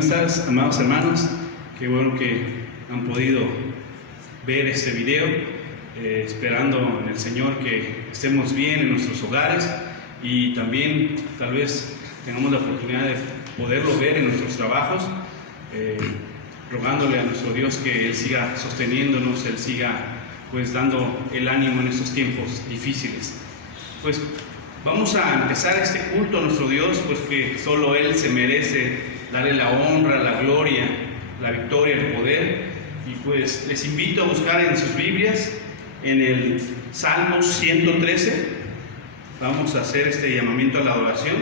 Buenas tardes, amados hermanos. Qué bueno que han podido ver este video, esperando en el Señor que estemos bien en nuestros hogares y también tal vez tengamos la oportunidad de poderlo ver en nuestros trabajos, rogándole a nuestro Dios que Él siga sosteniéndonos, Él siga pues dando el ánimo en estos tiempos difíciles. Pues vamos a empezar este culto a nuestro Dios, pues que solo Él se merece darle la honra, la gloria, la victoria, el poder. Y pues les invito a buscar en sus Biblias, en el Salmo 113. Vamos a hacer este llamamiento a la adoración.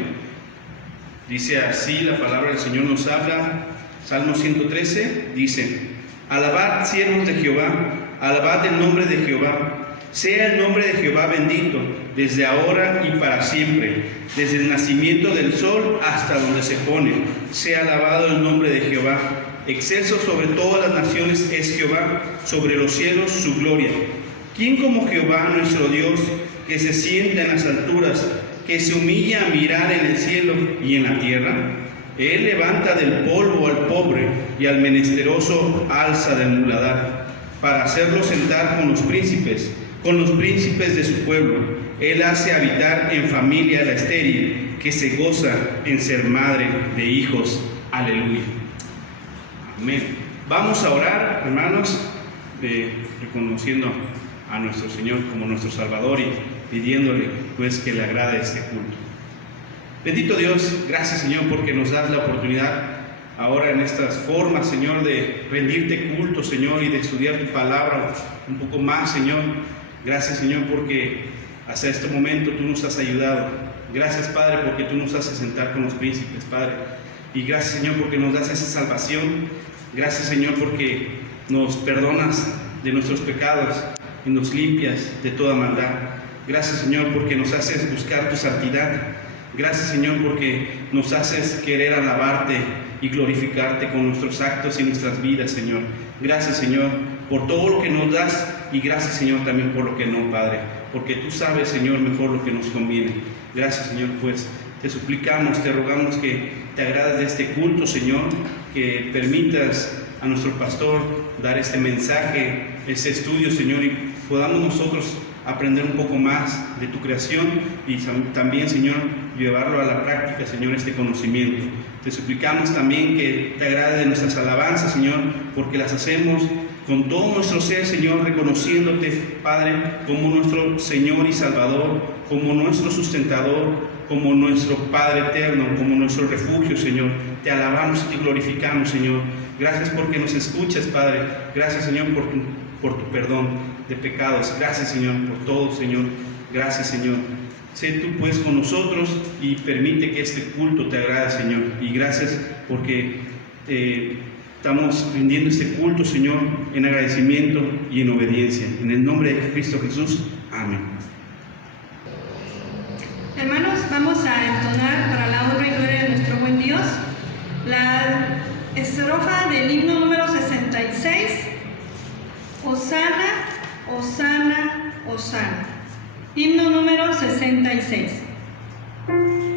Dice así, la palabra del Señor nos habla. Salmo 113 dice: alabad, siervos de Jehová, alabad el nombre de Jehová. Sea el nombre de Jehová bendito, desde ahora y para siempre, desde el nacimiento del sol hasta donde se pone. Sea alabado el nombre de Jehová. Excelso sobre todas las naciones es Jehová, sobre los cielos su gloria. ¿Quién como Jehová nuestro Dios, que se sienta en las alturas, que se humilla a mirar en el cielo y en la tierra? Él levanta del polvo al pobre y al menesteroso alza del muladar, para hacerlo sentar con los príncipes de su pueblo. Él hace habitar en familia la estéril, que se goza en ser madre de hijos. Aleluya. Amén. Vamos a orar, hermanos, reconociendo a nuestro Señor como nuestro Salvador y pidiéndole pues que le agrade este culto. Bendito Dios, gracias Señor porque nos das la oportunidad ahora en estas formas, Señor, de rendirte culto, Señor, y de estudiar tu palabra un poco más, Señor. Gracias, Señor, porque hasta este momento tú nos has ayudado. Gracias, Padre, porque tú nos haces sentar con los príncipes, Padre. Y gracias, Señor, porque nos das esa salvación. Gracias, Señor, porque nos perdonas de nuestros pecados y nos limpias de toda maldad. Gracias, Señor, porque nos haces buscar tu santidad. Gracias, Señor, porque nos haces querer alabarte y glorificarte con nuestros actos y nuestras vidas, Señor. Gracias, Señor, por todo lo que nos das, y gracias, Señor, también por lo que no, Padre, porque tú sabes, Señor, mejor lo que nos conviene. Gracias, Señor, pues te suplicamos, te rogamos que te agrades de este culto, Señor, que permitas a nuestro pastor dar este mensaje, este estudio, Señor, y podamos nosotros aprender un poco más de tu creación y también, Señor, llevarlo a la práctica, Señor, este conocimiento. Te suplicamos también que te agrade de nuestras alabanzas, Señor, porque las hacemos con todo nuestro ser, Señor, reconociéndote, Padre, como nuestro Señor y Salvador, como nuestro sustentador, como nuestro Padre eterno, como nuestro refugio, Señor. Te alabamos y te glorificamos, Señor. Gracias porque nos escuchas, Padre. Gracias, Señor, por tu perdón de pecados. Gracias, Señor, por todo, Señor. Gracias, Señor. Sé tú pues con nosotros y permite que este culto te agrade, Señor. Y gracias porque estamos rindiendo este culto, Señor, en agradecimiento y en obediencia. En el nombre de Cristo Jesús. Amén. Hermanos, vamos a entonar para la honra y gloria de nuestro buen Dios la estrofa del himno número 66. Hosana, hosana, hosana. Himno número 66. Gloria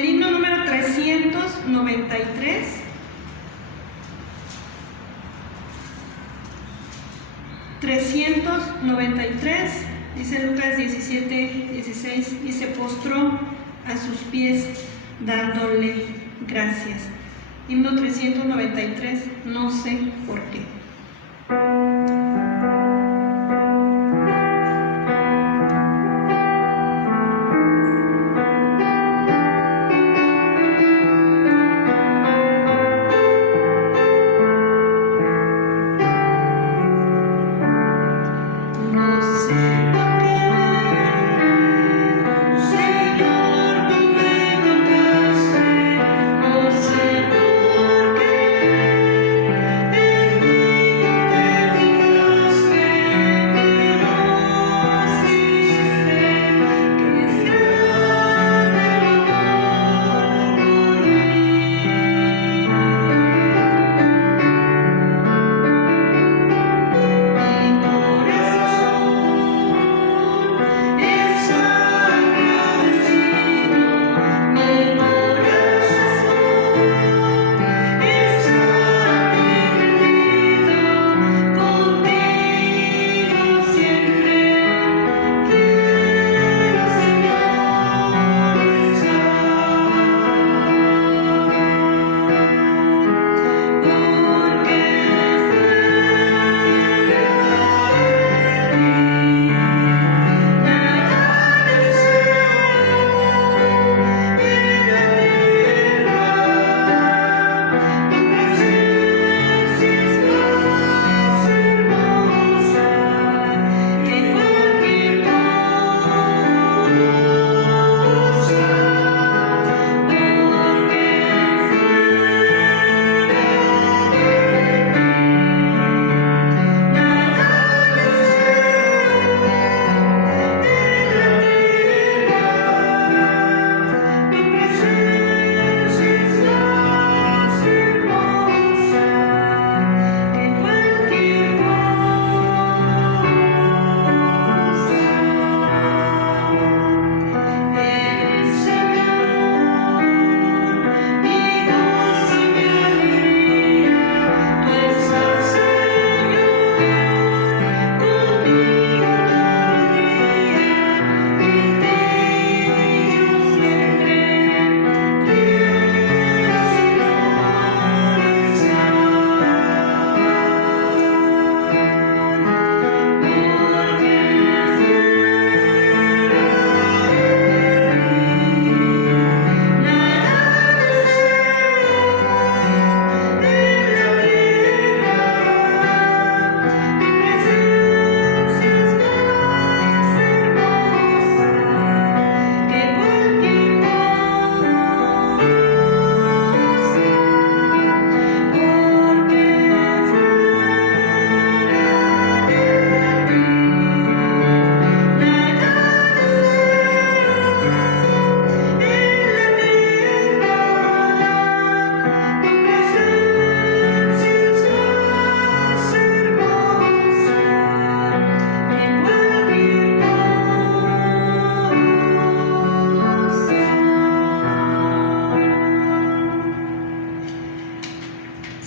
el himno número 393. Dice Lucas 17:16, y se postró a sus pies dándole gracias. Himno 393, no sé por qué.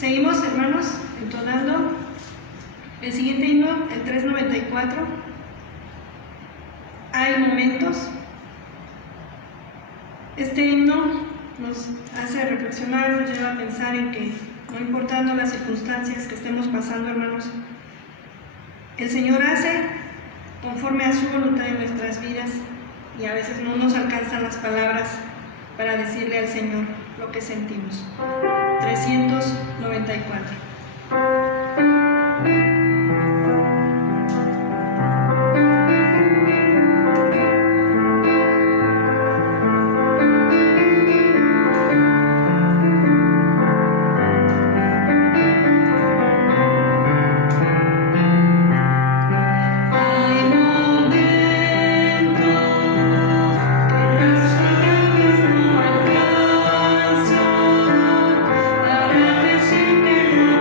Seguimos, hermanos, entonando el siguiente himno, el 394. Hay momentos. Este himno nos hace reflexionar, nos lleva a pensar en que, no importando las circunstancias que estemos pasando, hermanos, el Señor hace conforme a su voluntad en nuestras vidas, y a veces no nos alcanzan las palabras para decirle al Señor lo que sentimos. 394.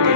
Que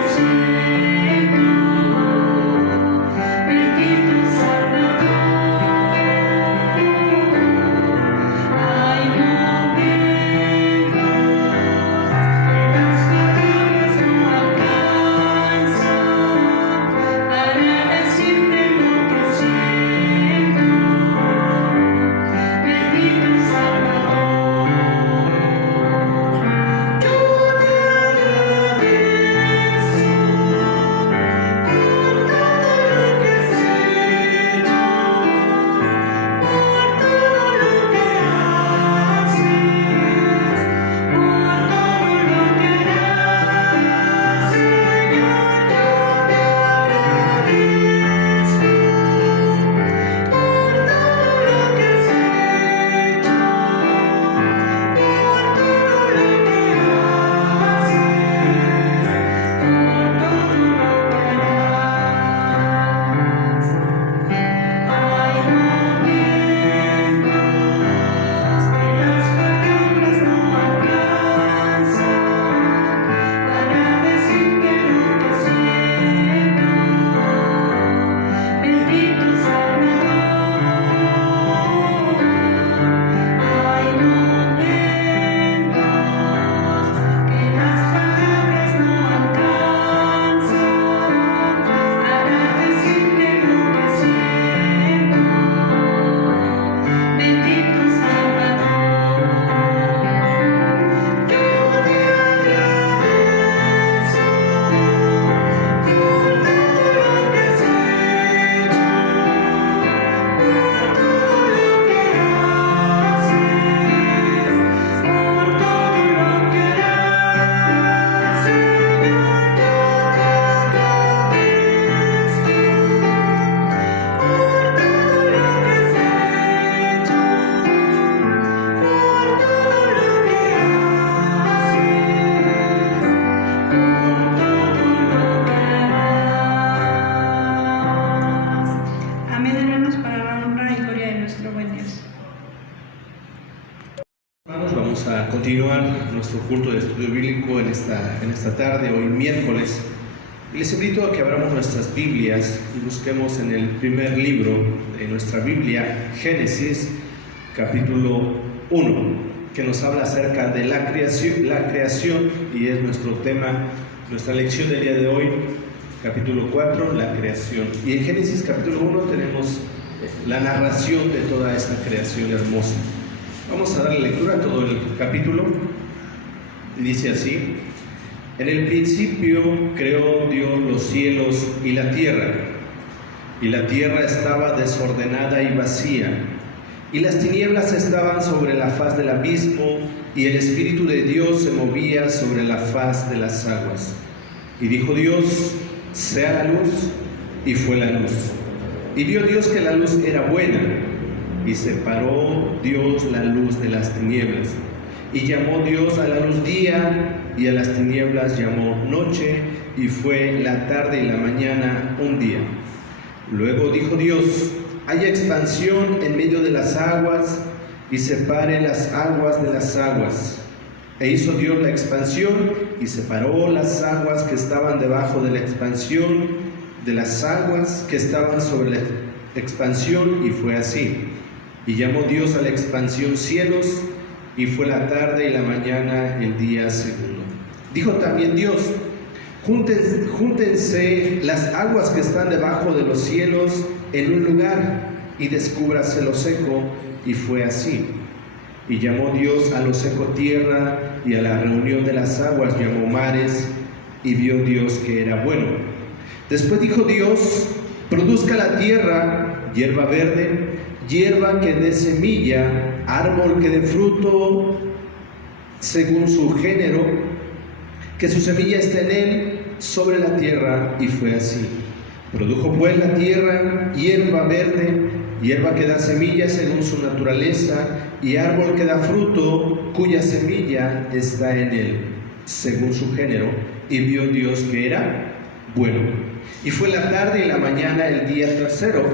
nuestro culto de estudio bíblico en esta tarde, hoy miércoles. Y les invito a que abramos nuestras Biblias y busquemos en el primer libro de nuestra Biblia, Génesis, capítulo 1, que nos habla acerca de la creación, y es nuestro tema, nuestra lección del día de hoy, capítulo 4, la creación. Y en Génesis capítulo 1 tenemos la narración de toda esta creación hermosa. Vamos a darle lectura a todo el capítulo. Dice así: en el principio creó Dios los cielos y la tierra estaba desordenada y vacía, y las tinieblas estaban sobre la faz del abismo, y el Espíritu de Dios se movía sobre la faz de las aguas. Y dijo Dios: sea la luz, y fue la luz. Y vio Dios que la luz era buena, y separó Dios la luz de las tinieblas. Y llamó Dios a la luz día, y a las tinieblas llamó noche, y fue la tarde y la mañana un día. Luego dijo Dios: haya expansión en medio de las aguas, y separe las aguas de las aguas. E hizo Dios la expansión, y separó las aguas que estaban debajo de la expansión de las aguas que estaban sobre la expansión, y fue así. Y llamó Dios a la expansión cielos, y fue la tarde y la mañana el día segundo. Dijo también Dios: júntense las aguas que están debajo de los cielos en un lugar, y descúbrase lo seco, y fue así. Y llamó Dios a lo seco tierra, y a la reunión de las aguas llamó mares, y vio Dios que era bueno. Después dijo Dios: produzca la tierra hierba verde, hierba que dé semilla, árbol que dé fruto según su género, que su semilla esté en él sobre la tierra. Y fue así. Produjo pues la tierra hierba verde, hierba que da semilla según su naturaleza, y árbol que da fruto cuya semilla está en él según su género. Y vio Dios que era bueno. Y fue la tarde y la mañana el día tercero.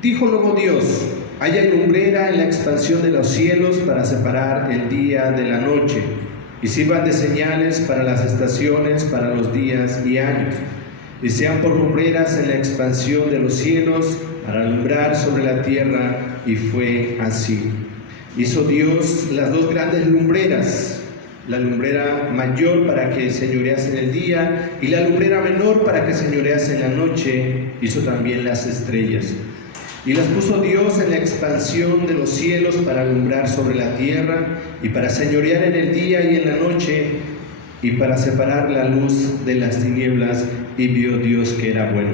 Dijo luego Dios: haya lumbrera en la expansión de los cielos para separar el día de la noche, y sirvan de señales para las estaciones, para los días y años, y sean por lumbreras en la expansión de los cielos para alumbrar sobre la tierra. Y fue así. Hizo Dios las dos grandes lumbreras, la lumbrera mayor para que señorease en el día, y la lumbrera menor para que señorease en la noche. Hizo también las estrellas, y las puso Dios en la expansión de los cielos para alumbrar sobre la tierra, y para señorear en el día y en la noche, y para separar la luz de las tinieblas. Y vio Dios que era bueno.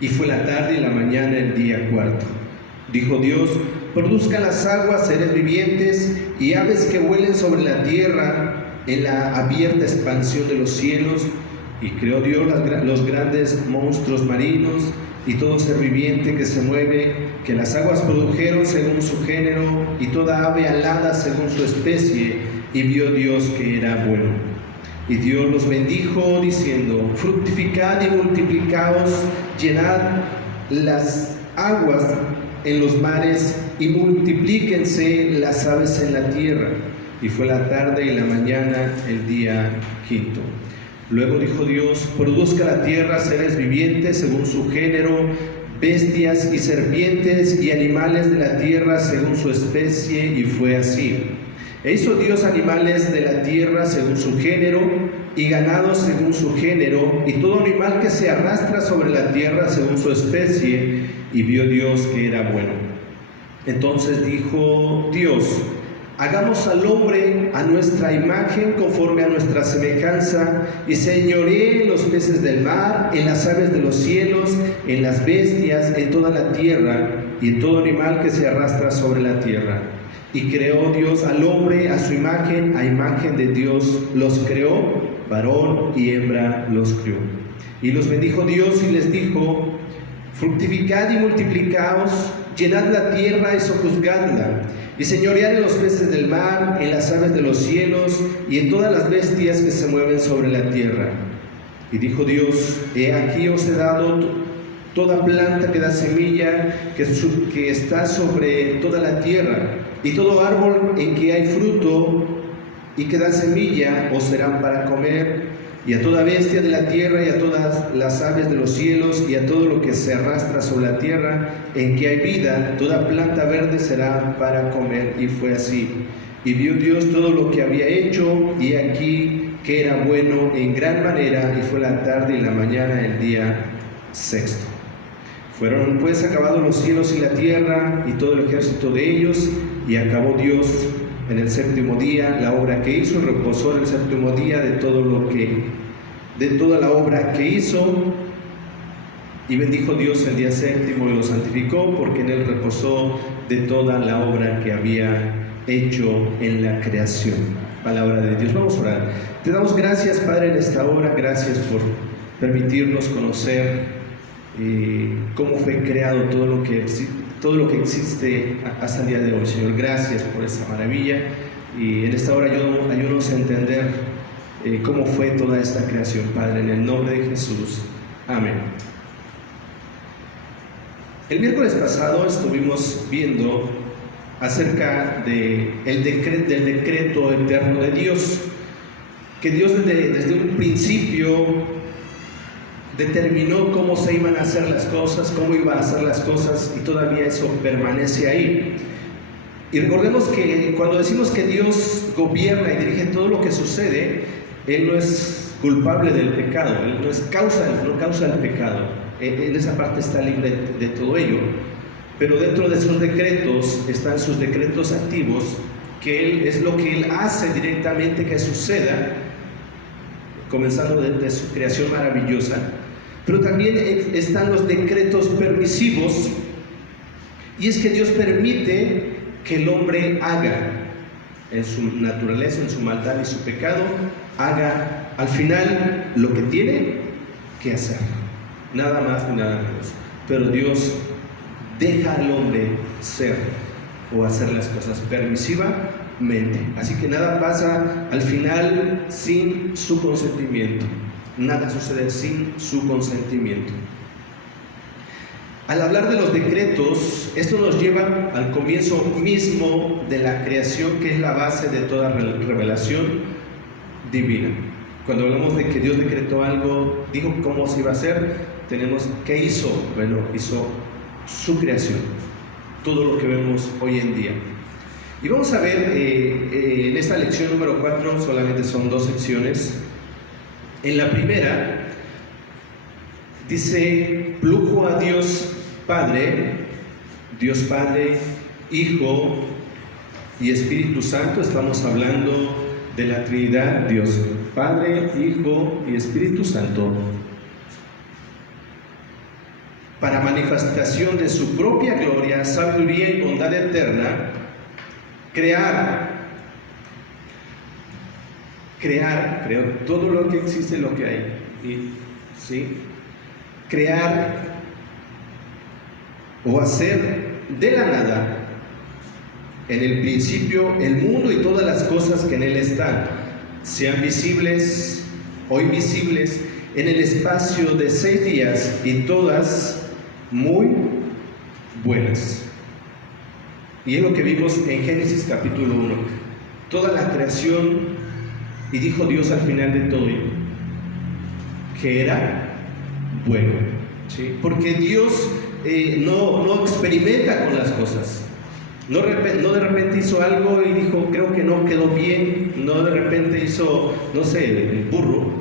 Y fue la tarde y la mañana el día cuarto. Dijo Dios: produzcan las aguas seres vivientes y aves que vuelen sobre la tierra en la abierta expansión de los cielos. Y creó Dios los grandes monstruos marinos y todo ser viviente que se mueve, que las aguas produjeron según su género, y toda ave alada según su especie. Y vio Dios que era bueno. Y Dios los bendijo diciendo: fructificad y multiplicaos, llenad las aguas en los mares, y multiplíquense las aves en la tierra. Y fue la tarde y la mañana el día quinto. Luego dijo Dios: produzca la tierra seres vivientes según su género, bestias y serpientes y animales de la tierra según su especie. Y fue así. E hizo Dios animales de la tierra según su género, y ganado según su género, y todo animal que se arrastra sobre la tierra según su especie. Y vio Dios que era bueno. Entonces dijo Dios: hagamos al hombre a nuestra imagen, conforme a nuestra semejanza, y señoree en los peces del mar, en las aves de los cielos, en las bestias, en toda la tierra, y en todo animal que se arrastra sobre la tierra. Y creó Dios al hombre a su imagen, a imagen de Dios los creó, varón y hembra los creó. Y los bendijo Dios y les dijo: fructificad y multiplicaos, llenad la tierra y sojuzgadla, y señoread en los peces del mar, en las aves de los cielos, y en todas las bestias que se mueven sobre la tierra. Y dijo Dios: he aquí os he dado toda planta que da semilla, que está sobre toda la tierra, y todo árbol en que hay fruto y que da semilla, os serán para comer, y a toda bestia de la tierra, y a todas las aves de los cielos, y a todo lo que se arrastra sobre la tierra, en que hay vida, toda planta verde será para comer. Y fue así. Y vio Dios todo lo que había hecho, y aquí que era bueno en gran manera, y fue la tarde y la mañana el día sexto. Fueron pues acabados los cielos y la tierra, y todo el ejército de ellos, y acabó Dios en el séptimo día la obra que hizo, reposó en el séptimo día de toda la obra que hizo, y bendijo Dios el día séptimo y lo santificó, porque en él reposó de toda la obra que había hecho en la creación. Palabra de Dios. Vamos a orar. Te damos gracias, Padre, en esta hora. Gracias por permitirnos conocer cómo fue creado todo lo que existe hasta el día de hoy, Señor. Gracias por esa maravilla, y en esta hora ayúdanos a entender cómo fue toda esta creación, Padre, en el nombre de Jesús. Amén. El miércoles pasado estuvimos viendo acerca del decreto eterno de Dios, que Dios desde un principio determinó cómo se iban a hacer las cosas, cómo iba a hacer las cosas, y todavía eso permanece ahí. Y recordemos que cuando decimos que Dios gobierna y dirige todo lo que sucede, Él no es culpable del pecado, Él no causa el pecado. En esa parte está libre de todo ello. Pero dentro de sus decretos están sus decretos activos, que es lo que Él hace directamente que suceda, comenzando desde su creación maravillosa. Pero también están los decretos permisivos, y es que Dios permite que el hombre haga en su naturaleza, en su maldad y su pecado, haga al final lo que tiene que hacer, nada más ni nada menos. Pero Dios deja al hombre ser o hacer las cosas permisivamente, así que nada pasa al final sin su consentimiento. Nada sucede sin su consentimiento. Al hablar de los decretos, esto nos lleva al comienzo mismo de la creación, que es la base de toda revelación divina. Cuando hablamos de que Dios decretó algo, dijo cómo se iba a hacer, tenemos ¿qué hizo? Bueno, hizo su creación, todo lo que vemos hoy en día. Y vamos a ver en esta lección número 4, solamente son 2 secciones. En la primera dice: plugo a Dios Padre, Hijo y Espíritu Santo. Estamos hablando de la Trinidad, Dios Padre, Hijo y Espíritu Santo, para manifestación de su propia gloria, sabiduría y bondad eterna, crear todo lo que existe, lo que hay, ¿sí? Crear o hacer de la nada, en el principio, el mundo y todas las cosas que en él están, sean visibles o invisibles, en el espacio de 6 días, y todas muy buenas. Y es lo que vimos en Génesis capítulo 1. Toda la creación, y dijo Dios al final de todo que era bueno, ¿sí? Porque Dios no experimenta con las cosas. No de repente hizo algo y dijo, creo que no quedó bien. No de repente hizo, no sé, el burro,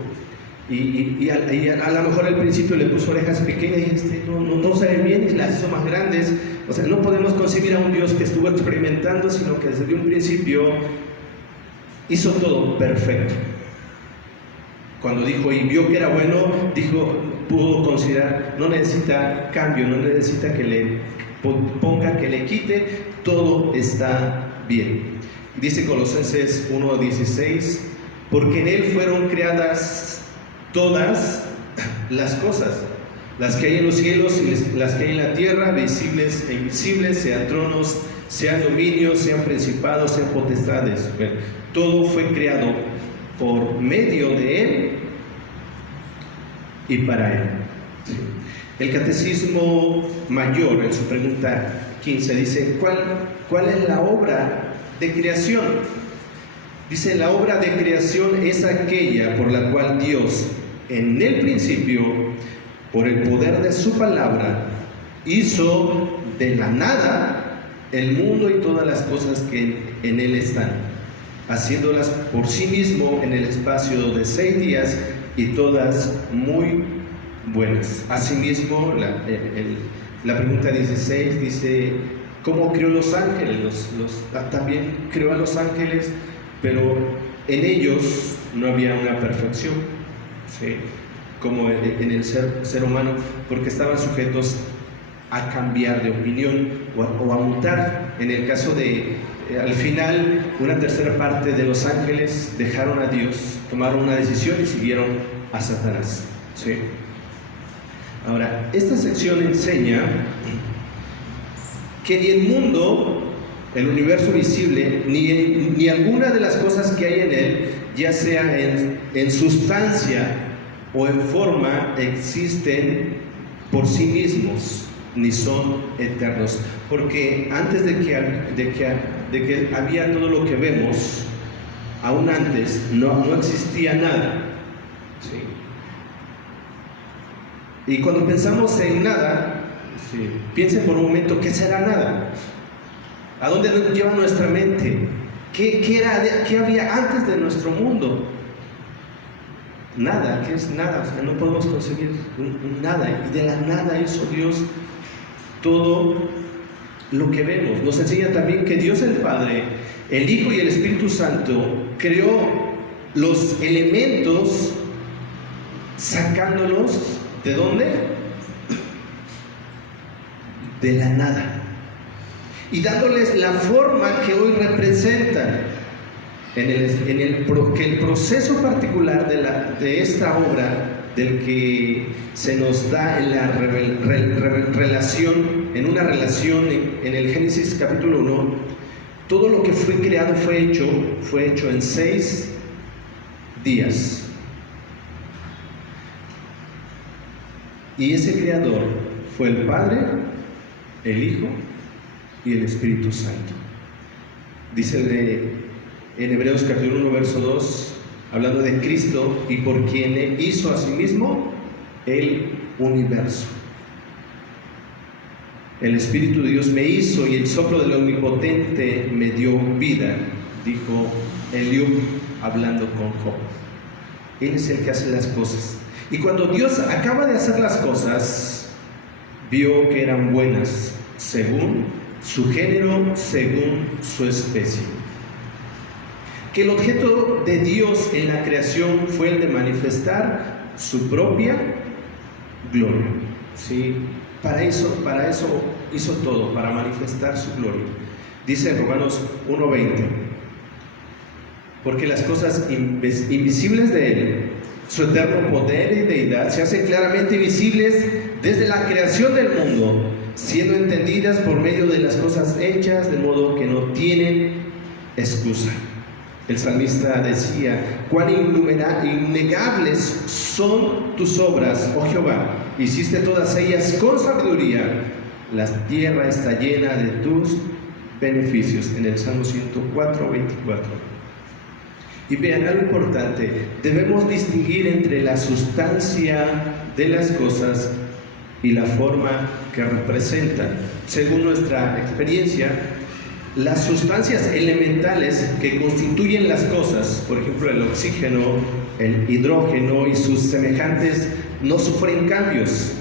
y a lo mejor al principio le puso orejas pequeñas y no se ve bien, y las hizo más grandes. O sea, no podemos concebir a un Dios que estuvo experimentando, sino que desde un principio hizo todo perfecto. Cuando dijo y vio que era bueno, pudo considerar, no necesita cambio, no necesita que le ponga, que le quite, todo está bien. Dice Colosenses 1:16, porque en él fueron creadas todas las cosas, las que hay en los cielos y las que hay en la tierra, visibles e invisibles, sean tronos, sean dominios, sean principados, sean potestades. Todo fue creado por medio de él y para él. El Catecismo Mayor, en su pregunta 15, dice, ¿cuál es la obra de creación? Dice, la obra de creación es aquella por la cual Dios, en el principio, por el poder de su palabra, hizo de la nada el mundo y todas las cosas que en él están, haciéndolas por sí mismo en el espacio de 6 días y todas muy buenas. Asimismo, la pregunta 16 dice, ¿cómo creó los ángeles? También creó a los ángeles, pero en ellos no había una perfección, ¿sí? Como en el ser humano, porque estaban sujetos a cambiar de opinión o a mutar. En el caso de, al final, una tercera parte de los ángeles dejaron a Dios, tomaron una decisión y siguieron a Satanás, ¿sí? Ahora, esta sección enseña que ni el mundo, el universo visible, ni alguna de las cosas que hay en él, ya sea en sustancia o en forma, existen por sí mismos, ni son eternos. Porque antes de que había todo lo que vemos, aún antes no existía nada, ¿sí? Y cuando pensamos en nada, sí, piensen por un momento, ¿qué será nada? ¿A dónde nos lleva nuestra mente? ¿Qué había antes de nuestro mundo? Nada. ¿Qué es nada? O sea, no podemos conseguir nada. Y de la nada hizo Dios todo lo que vemos. Nos enseña también que Dios el Padre, el Hijo y el Espíritu Santo creó los elementos sacándolos, ¿de dónde? De la nada. Y dándoles la forma que hoy representan, que el proceso particular de esta obra, del que se nos da en la relación, en una relación en el Génesis capítulo 1, todo lo que fue creado fue hecho en 6 días. Y ese creador fue el Padre, el Hijo y el Espíritu Santo. Dice en Hebreos capítulo 1, verso 2, hablando de Cristo, y por quien hizo a sí mismo el universo. El Espíritu de Dios me hizo y el soplo del Omnipotente me dio vida, dijo Eliú hablando con Job. Él es el que hace las cosas. Y cuando Dios acaba de hacer las cosas, vio que eran buenas, según su género, según su especie. Que el objeto de Dios en la creación fue el de manifestar su propia gloria, ¿sí? Para eso hizo todo, para manifestar su gloria. Dice en Romanos 1:20, porque las cosas invisibles de Él, su eterno poder y deidad, se hacen claramente visibles desde la creación del mundo, siendo entendidas por medio de las cosas hechas, de modo que no tienen excusa. El salmista decía, cuán innegables son tus obras, oh Jehová, hiciste todas ellas con sabiduría, la tierra está llena de tus beneficios, en el Salmo 104:24. Y vean algo importante, debemos distinguir entre la sustancia de las cosas y la forma que representan. Según nuestra experiencia, las sustancias elementales que constituyen las cosas, por ejemplo el oxígeno, el hidrógeno y sus semejantes, no sufren cambios,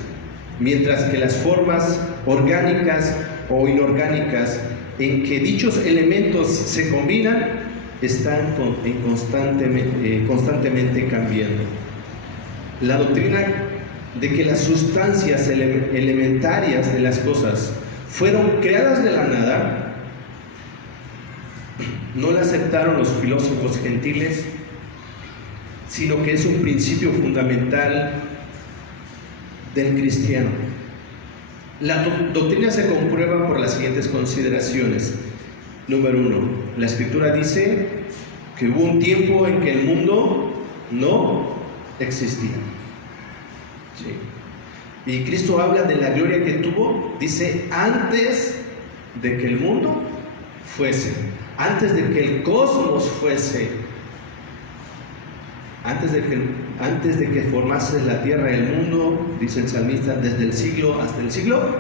mientras que las formas orgánicas o inorgánicas en que dichos elementos se combinan están constantemente cambiando. La doctrina de que las sustancias elementarias de las cosas fueron creadas de la nada no la aceptaron los filósofos gentiles, sino que es un principio fundamental del cristiano. La doctrina se comprueba por las siguientes consideraciones. Número 1, la Escritura dice que hubo un tiempo en que el mundo no existía. Sí. Y Cristo habla de la gloria que tuvo, dice, antes de que el mundo fuese, antes de que el cosmos fuese, antes de que formase la tierra y el mundo, dice el salmista, desde el siglo hasta el siglo,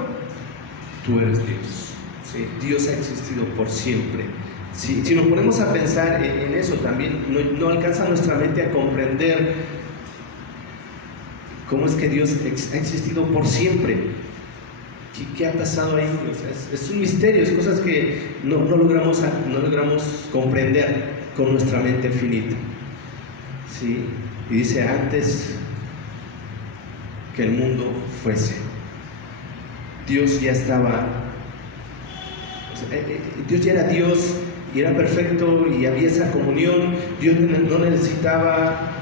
tú eres Dios. ¿Sí? Dios ha existido por siempre. Si nos ponemos a pensar en eso también, no alcanza nuestra mente a comprender cómo es que Dios ha existido por siempre. ¿Qué ha pasado ahí? O sea, es un misterio, es cosas que no logramos comprender con nuestra mente finita. ¿Sí? Y dice, antes que el mundo fuese, Dios ya estaba, Dios ya era Dios y era perfecto y había esa comunión. Dios no necesitaba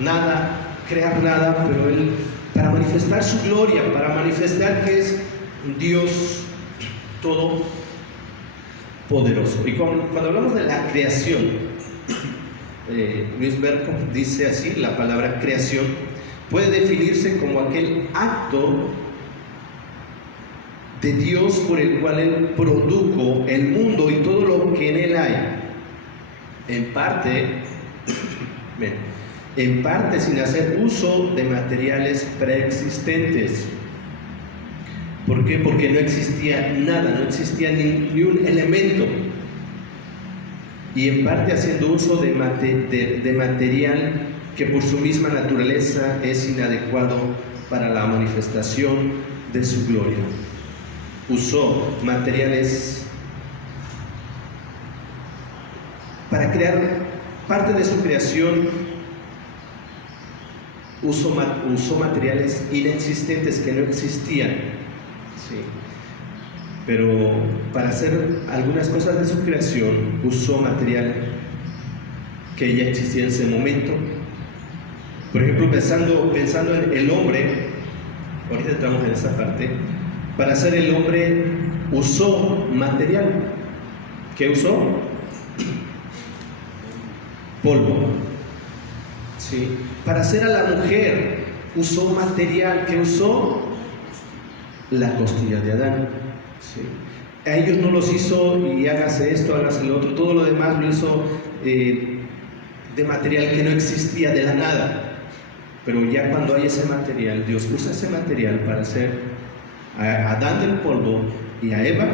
nada, crear nada, pero Él, para manifestar su gloria, para manifestar que es Dios todopoderoso. Y cuando hablamos de la creación, Luis Berco dice así, la palabra creación puede definirse como aquel acto de Dios por el cual Él produjo el mundo y todo lo que en él hay, en parte sin hacer uso de materiales preexistentes. ¿Por qué? Porque no existía nada, no existía ni un elemento. Y en parte haciendo uso de material que por su misma naturaleza es inadecuado para la manifestación de su gloria. Usó materiales para crear parte de su creación, usó materiales inexistentes que no existían, ¿sí? Pero para hacer algunas cosas de su creación usó material que ya existía en ese momento. Por ejemplo, pensando en el hombre, ahorita entramos en esa parte. Para hacer el hombre usó material. ¿Qué usó? Polvo. ¿Sí? Para hacer a la mujer usó material. ¿Qué usó? La costilla de Adán. ¿Sí? A ellos no los hizo y hágase esto, hágase lo otro. Todo lo demás lo hizo de material que no existía, de la nada. Pero ya cuando hay ese material, Dios usa ese material para hacer a Adán del polvo y a Eva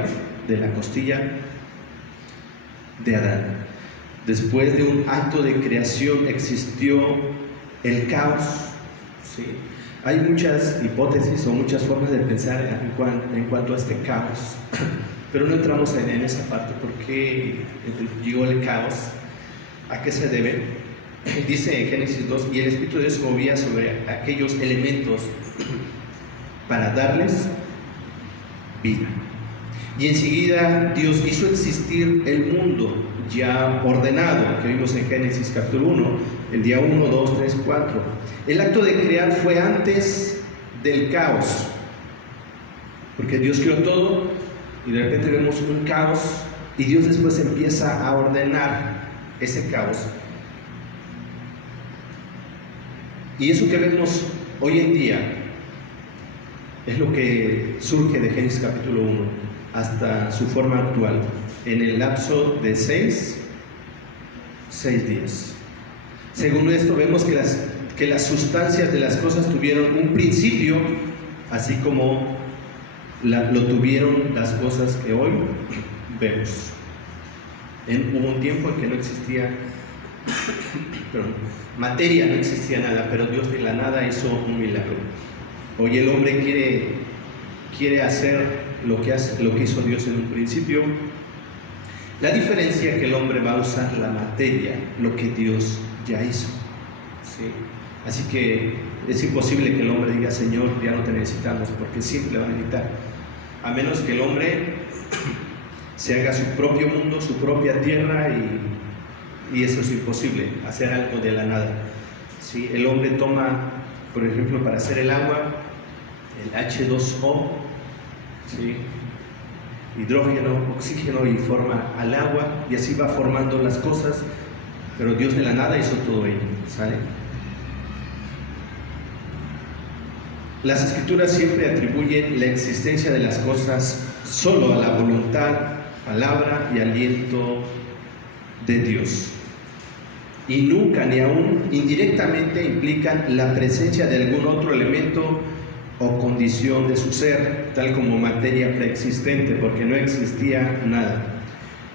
de la costilla de Adán. Después de un acto de creación existió el caos. ¿Sí? Hay muchas hipótesis o muchas formas de pensar en cuanto a este caos, pero no entramos en esa parte. ¿Por qué llegó el caos? ¿A qué se debe? Dice en Génesis 2, y el Espíritu de Dios se movía sobre aquellos elementos para darles vida. Y enseguida Dios hizo existir el mundo ya ordenado, que vimos en Génesis capítulo 1, el día 1, 2, 3, 4. El acto de crear fue antes del caos, porque Dios creó todo y de repente vemos un caos y Dios después empieza a ordenar ese caos. Y eso que vemos hoy en día es lo que surge de Génesis capítulo 1 hasta su forma actual, en el lapso de 6 días. Según esto vemos que las sustancias de las cosas tuvieron un principio, así como lo tuvieron las cosas que hoy vemos. Hubo un tiempo en que no existía materia, no existía nada, pero Dios de la nada hizo un milagro. Hoy el hombre quiere hacer lo que hizo Dios en un principio. La diferencia es que el hombre va a usar la materia, lo que Dios ya hizo. ¿Sí? Así que es imposible que el hombre diga, Señor, ya no te necesitamos, porque siempre va a necesitar. A menos que el hombre se haga su propio mundo, su propia tierra, y eso es imposible, hacer algo de la nada. ¿Sí? El hombre toma, por ejemplo, para hacer el agua, el H2O, ¿sí? Hidrógeno, oxígeno, y forma al agua, y así va formando las cosas, pero Dios de la nada hizo todo ello, ¿sale? Las Escrituras siempre atribuyen la existencia de las cosas solo a la voluntad, palabra y aliento de Dios. Y nunca ni aún indirectamente implican la presencia de algún otro elemento o condición de su ser, tal como materia preexistente, porque no existía nada.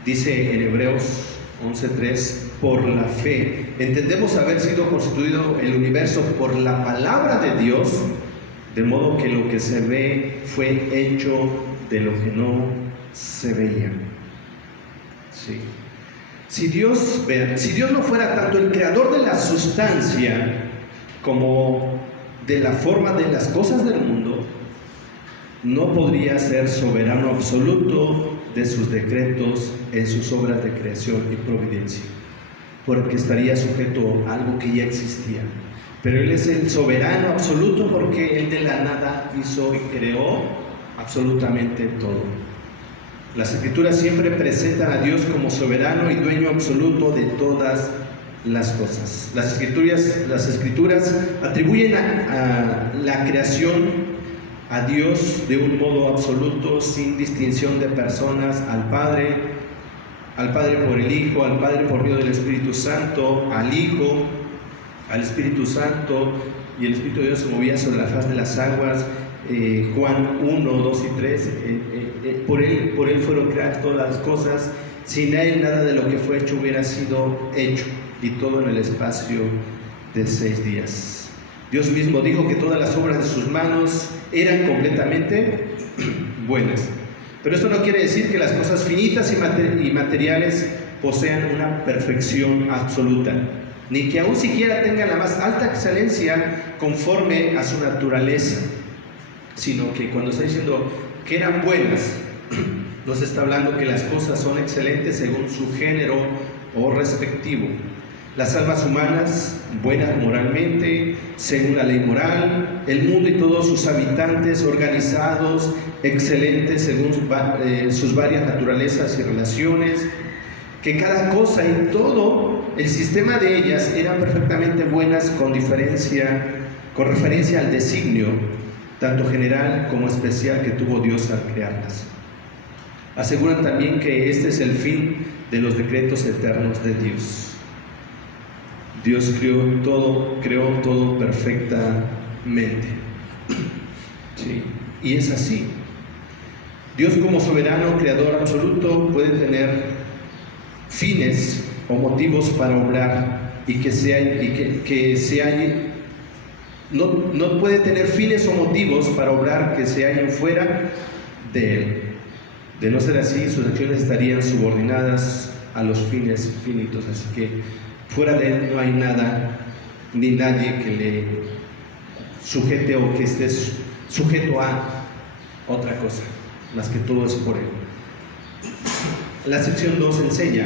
Dice en Hebreos 11:3, por la fe entendemos haber sido constituido el universo por la palabra de Dios, de modo que lo que se ve fue hecho de lo que no se veía. Sí. Si Dios no fuera tanto el creador de la sustancia como de la forma de las cosas del mundo, no podría ser soberano absoluto de sus decretos en sus obras de creación y providencia, porque estaría sujeto a algo que ya existía. Pero Él es el soberano absoluto porque Él de la nada hizo y creó absolutamente todo. Las Escrituras siempre presentan a Dios como soberano y dueño absoluto de todas las cosas. Las Escrituras atribuyen a la creación a Dios de un modo absoluto, sin distinción de personas, al Padre por el Hijo, al Padre por medio del Espíritu Santo, al Hijo, al Espíritu Santo, y el Espíritu de Dios se movía sobre la faz de las aguas. Juan 1, 2 y 3, por él fueron creadas todas las cosas, sin Él nada de lo que fue hecho hubiera sido hecho, y todo en el espacio de 6 días. Dios mismo dijo que todas las obras de sus manos eran completamente buenas. Pero esto no quiere decir que las cosas finitas y materiales posean una perfección absoluta, ni que aún siquiera tengan la más alta excelencia conforme a su naturaleza, sino que cuando está diciendo que eran buenas, nos está hablando que las cosas son excelentes según su género o respectivo. Las almas humanas, buenas moralmente, según la ley moral, el mundo y todos sus habitantes, organizados, excelentes según sus varias naturalezas y relaciones, que cada cosa y todo el sistema de ellas eran perfectamente buenas con referencia al designio, tanto general como especial, que tuvo Dios al crearlas. Aseguran también que este es el fin de los decretos eternos de Dios. Dios creó todo perfectamente. Sí, y es así. Dios, como soberano, creador absoluto, puede tener fines o motivos para obrar no puede tener fines o motivos para obrar que se hallen fuera de Él. De no ser así, sus acciones estarían subordinadas a los fines finitos. Así que fuera de Él no hay nada ni nadie que le sujete o que esté sujeto a otra cosa, más que todo es por Él. La sección 2 enseña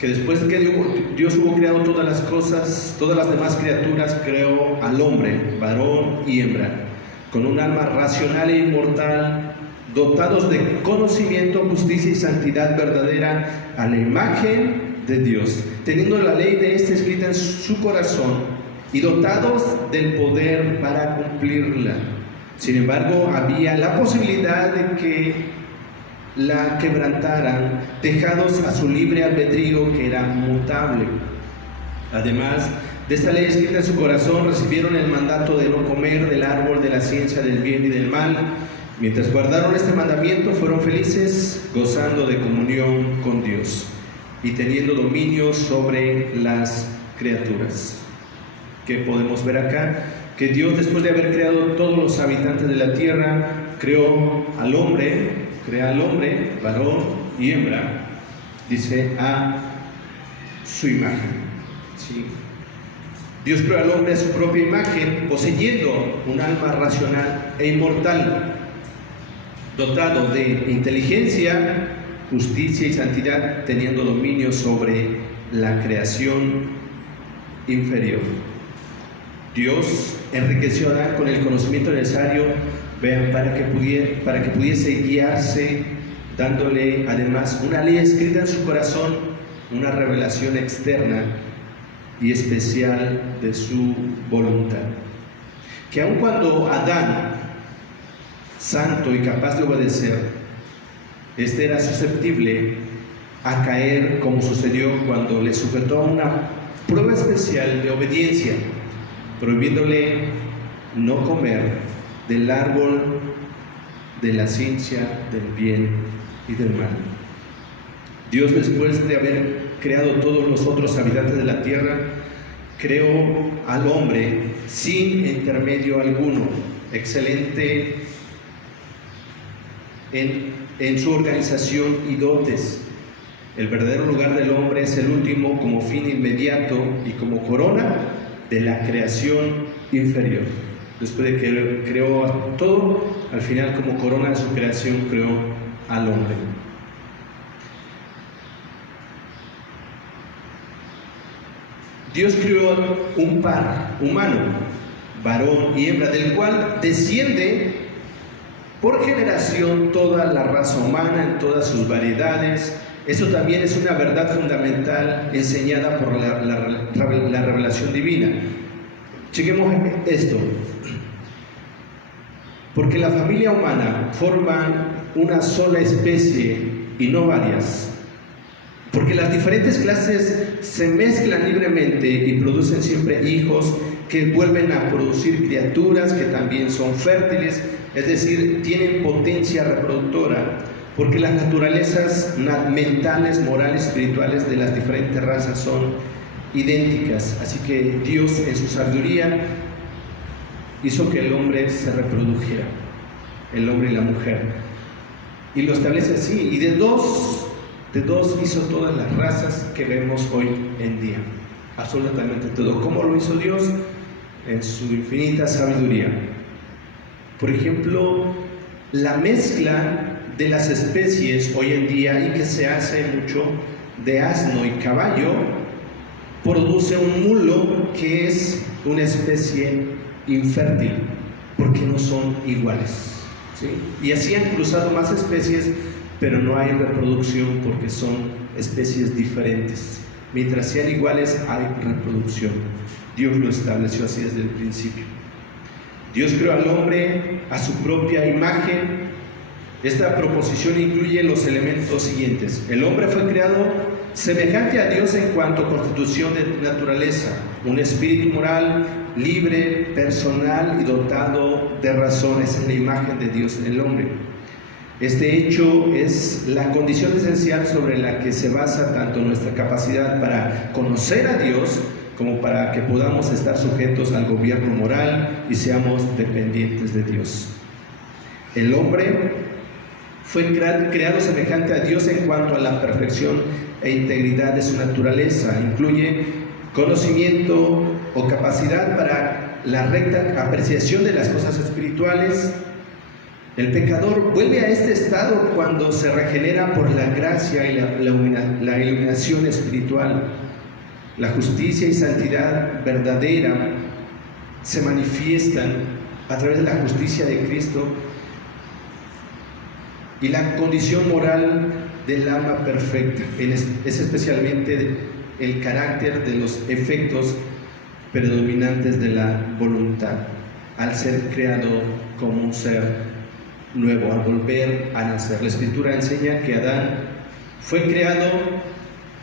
que después de que Dios hubo creado todas las cosas, todas las demás criaturas, creó al hombre, varón y hembra, con un alma racional e inmortal, dotados de conocimiento, justicia y santidad verdadera, a la imagen de Dios, teniendo la ley de éste escrita en su corazón y dotados del poder para cumplirla. Sin embargo, había la posibilidad de que la quebrantaran, dejados a su libre albedrío, que era mutable. Además de esta ley escrita en su corazón, recibieron el mandato de no comer del árbol de la ciencia del bien y del mal. Mientras guardaron este mandamiento, fueron felices, gozando de comunión con Dios y teniendo dominio sobre las criaturas. ¿Qué podemos ver acá? Que Dios, después de haber creado todos los habitantes de la tierra, crea al hombre, varón y hembra, dice, a su imagen. ¿Sí? Dios creó al hombre a su propia imagen, poseyendo un alma racional e inmortal, dotado de inteligencia, justicia y santidad, teniendo dominio sobre la creación inferior. Dios enriqueció a Adán con el conocimiento necesario, vean, para que pudiese guiarse, dándole además una ley escrita en su corazón, una revelación externa y especial de su voluntad. que aun cuando Adán, santo y capaz de obedecer, era susceptible a caer, como sucedió cuando le sujetó a una prueba especial de obediencia, prohibiéndole no comer del árbol de la ciencia del bien y del mal. Dios, después de haber creado todos los otros habitantes de la tierra, creó al hombre sin intermedio alguno, excelente en su organización y dotes. El verdadero lugar del hombre es el último como fin inmediato y como corona de la creación inferior. Después de que creó todo, al final como corona de su creación creó al hombre. Dios creó un par humano, varón y hembra, del cual desciende por generación toda la raza humana en todas sus variedades. Eso también es una verdad fundamental enseñada por la revelación divina. Chequemos esto. Porque la familia humana forma una sola especie y no varias. Porque las diferentes clases se mezclan libremente y producen siempre hijos que vuelven a producir criaturas que también son fértiles, es decir, tienen potencia reproductora. Porque las naturalezas mentales, morales, espirituales de las diferentes razas son idénticas. Así que Dios, en su sabiduría, hizo que el hombre se reprodujera, el hombre y la mujer. Y lo establece así. Y de dos hizo todas las razas que vemos hoy en día. Absolutamente todo. ¿Cómo lo hizo Dios? En su infinita sabiduría. Por ejemplo, la mezcla de las especies hoy en día, y que se hace mucho, de asno y caballo, produce un mulo que es una especie infértil, porque no son iguales, ¿sí? Y así han cruzado más especies, pero no hay reproducción porque son especies diferentes. Mientras sean iguales, hay reproducción. Dios lo estableció así desde el principio. Dios creó al hombre a su propia imagen. Esta proposición incluye los elementos siguientes. El hombre fue creado semejante a Dios en cuanto a constitución de naturaleza, un espíritu moral, libre, personal y dotado de razones en la imagen de Dios en el hombre. Este hecho es la condición esencial sobre la que se basa tanto nuestra capacidad para conocer a Dios como para que podamos estar sujetos al gobierno moral y seamos dependientes de Dios. El hombre fue creado semejante a Dios en cuanto a la perfección e integridad de su naturaleza. Incluye conocimiento o capacidad para la recta apreciación de las cosas espirituales. El pecador vuelve a este estado cuando se regenera por la gracia y la iluminación espiritual. La justicia y santidad verdadera se manifiestan a través de la justicia de Cristo y la condición moral del alma perfecta. Es especialmente el carácter de los efectos predominantes de la voluntad, al ser creado como un ser nuevo, al volver a nacer. La Escritura enseña que Adán fue creado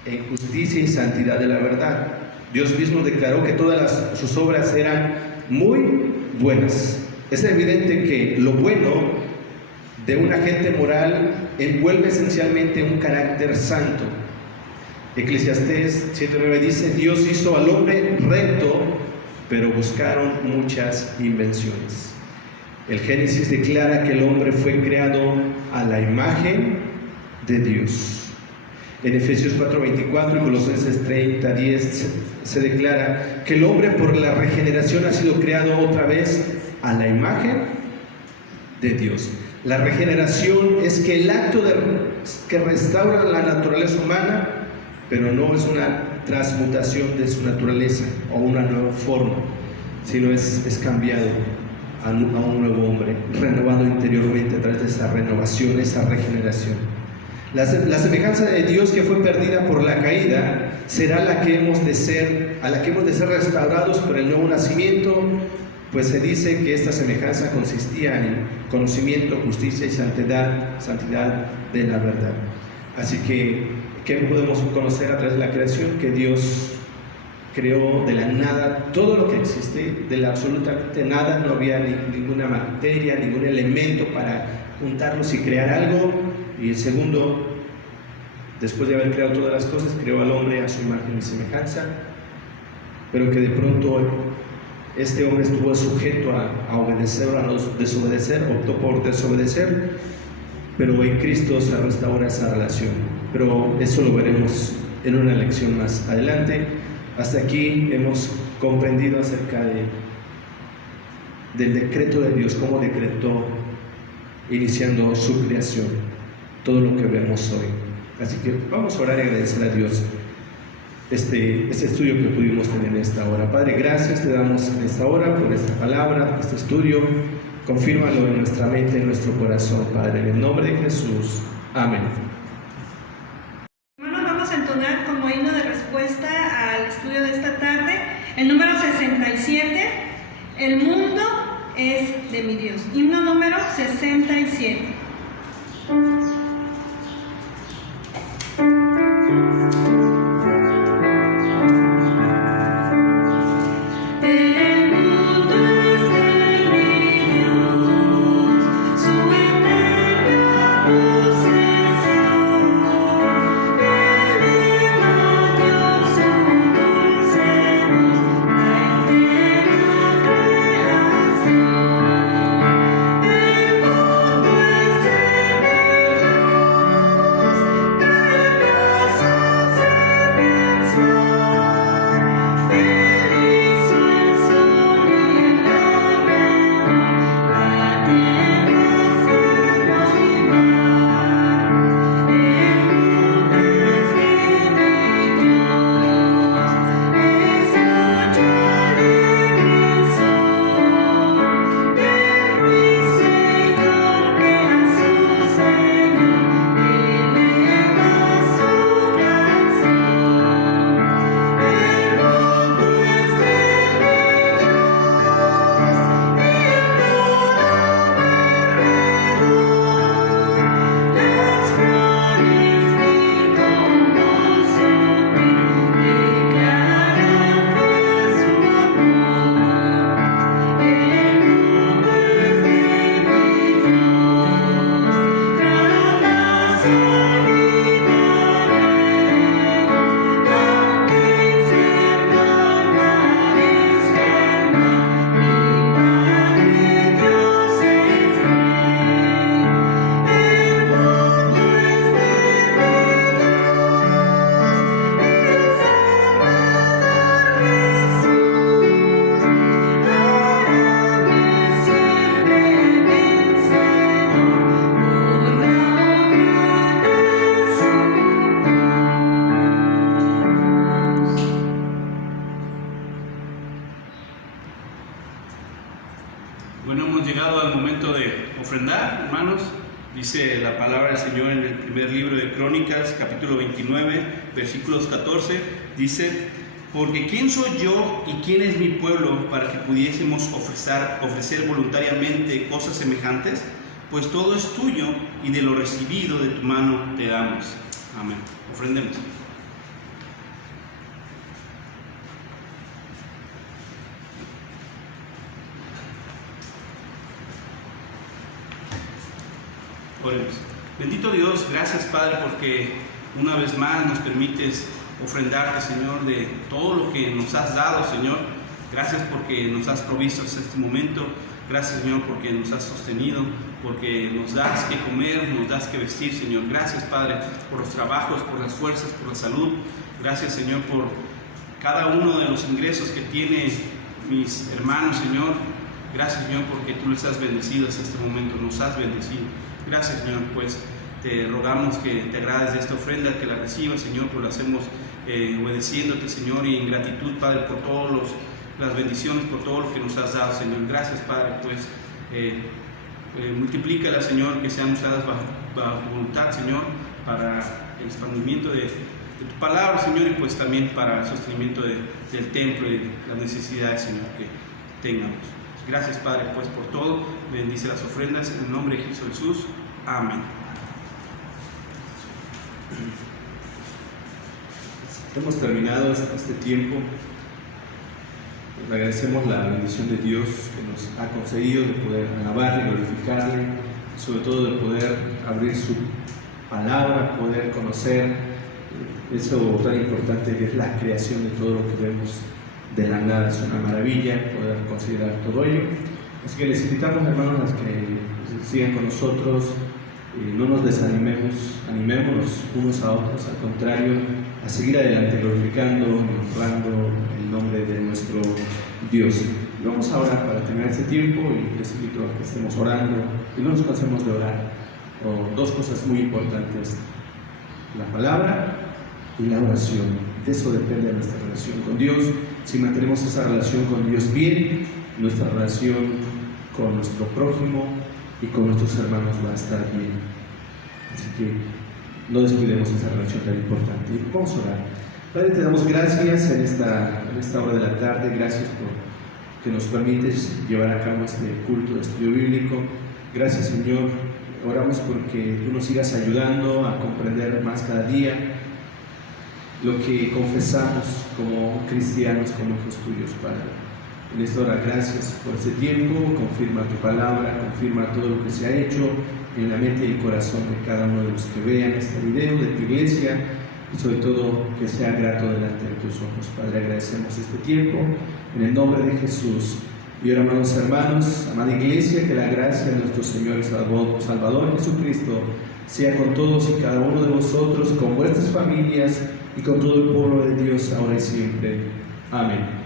en justicia y santidad de la verdad. Dios mismo declaró que todas sus obras eran muy buenas. Es evidente que lo bueno de un agente moral envuelve esencialmente un carácter santo. Eclesiastés 7:9 dice: Dios hizo al hombre recto, pero buscaron muchas invenciones. El Génesis declara que el hombre fue creado a la imagen de Dios. En Efesios 4:24 y Colosenses 30:10 se declara que el hombre por la regeneración ha sido creado otra vez a la imagen de Dios. La regeneración es que el acto que restaura la naturaleza humana, pero no es una transmutación de su naturaleza o una nueva forma, sino es cambiado a un nuevo hombre, renovado interiormente a través de esa renovación, esa regeneración. La semejanza de Dios que fue perdida por la caída será a la que hemos de ser restaurados por el nuevo nacimiento, pues se dice que esta semejanza consistía en conocimiento, justicia y santidad de la verdad. Así que, ¿qué podemos conocer a través de la creación? Que Dios creó de la nada todo lo que existe, de la absolutamente nada, no había ninguna materia, ningún elemento para juntarlos y crear algo. Y el segundo, después de haber creado todas las cosas, creó al hombre a su imagen y semejanza, pero que de pronto este hombre estuvo sujeto a obedecer o a desobedecer, optó por desobedecer, pero en Cristo se restaura esa relación. Pero eso lo veremos en una lección más adelante. Hasta aquí hemos comprendido acerca del decreto de Dios, cómo decretó iniciando su creación, todo lo que vemos hoy. Así que vamos a orar y agradecer a Dios este estudio que pudimos tener en esta hora. Padre, gracias te damos en esta hora por esta palabra, por este estudio. Confírmalo en nuestra mente, en nuestro corazón, Padre, en el nombre de Jesús. Amén. Hermanos, vamos a entonar como himno de respuesta al estudio de esta tarde el número 67, El mundo es de mi Dios. Himno número 67. Bueno, hemos llegado al momento de ofrendar, hermanos. Dice la palabra del Señor en el primer libro de Crónicas, capítulo 29, versículos 14. Dice: porque ¿quién soy yo y quién es mi pueblo para que pudiésemos ofrecer voluntariamente cosas semejantes? Pues todo es tuyo y de lo recibido de tu mano te damos. Amén. Ofrendemos. Oremos. Bendito Dios, gracias Padre porque una vez más nos permites ofrendarte, Señor, de todo lo que nos has dado, Señor. Gracias porque nos has provisto hasta este momento. Gracias, Señor, porque nos has sostenido, porque nos das que comer, nos das que vestir, Señor. Gracias, Padre, por los trabajos, por las fuerzas, por la salud. Gracias, Señor, por cada uno de los ingresos que tienen mis hermanos, Señor. Gracias, Señor, porque tú les has bendecido hasta este momento, nos has bendecido. Gracias, Señor, pues te rogamos que te agrades de esta ofrenda, que la recibas, Señor, pues lo hacemos obedeciéndote, Señor, y en gratitud, Padre, por todas las bendiciones, por todo lo que nos has dado, Señor. Gracias, Padre, pues multiplícala, Señor, que sean usadas bajo tu voluntad, Señor, para el expandimiento de tu palabra, Señor, y pues también para el sostenimiento del templo y las necesidades, Señor, que tengamos. Gracias, Padre, pues por todo. Bendice las ofrendas en el nombre de Jesús. Amén. Hemos terminado este tiempo. Le agradecemos la bendición de Dios que nos ha concedido de poder alabarle, glorificarle, sobre todo de poder abrir su palabra, poder conocer eso tan importante que es la creación de todo lo que vemos de la nada. Es una maravilla poder considerar todo ello. Así que les invitamos, hermanos, a que sigan con nosotros, no nos desanimemos, animémonos unos a otros, al contrario, a seguir adelante glorificando y honrando el nombre de nuestro Dios. Y vamos ahora para terminar este tiempo y les invito a que estemos orando y no nos cansemos de orar. Dos cosas muy importantes: la palabra y la oración. De eso depende de nuestra relación con Dios. Si mantenemos esa relación con Dios bien, nuestra relación con nuestro prójimo y con nuestros hermanos va a estar bien. Así que no descuidemos esa relación tan importante. Vamos a orar. Padre, te damos gracias en esta hora de la tarde. Gracias por que nos permites llevar a cabo este culto de estudio bíblico. Gracias, Señor. Oramos porque tú nos sigas ayudando a comprender más cada día lo que confesamos como cristianos, como hijos tuyos, Padre. En esta hora, gracias por este tiempo. Confirma tu palabra, confirma todo lo que se ha hecho en la mente y el corazón de cada uno de los que vean este video de tu iglesia, y sobre todo que sea grato delante de tus ojos. Padre, agradecemos este tiempo en el nombre de Jesús. Y ahora, amados hermanos, amada iglesia, que la gracia de nuestro Señor y Salvador Jesucristo sea con todos y cada uno de vosotros, con vuestras familias y con todo el pueblo de Dios ahora y siempre. Amén.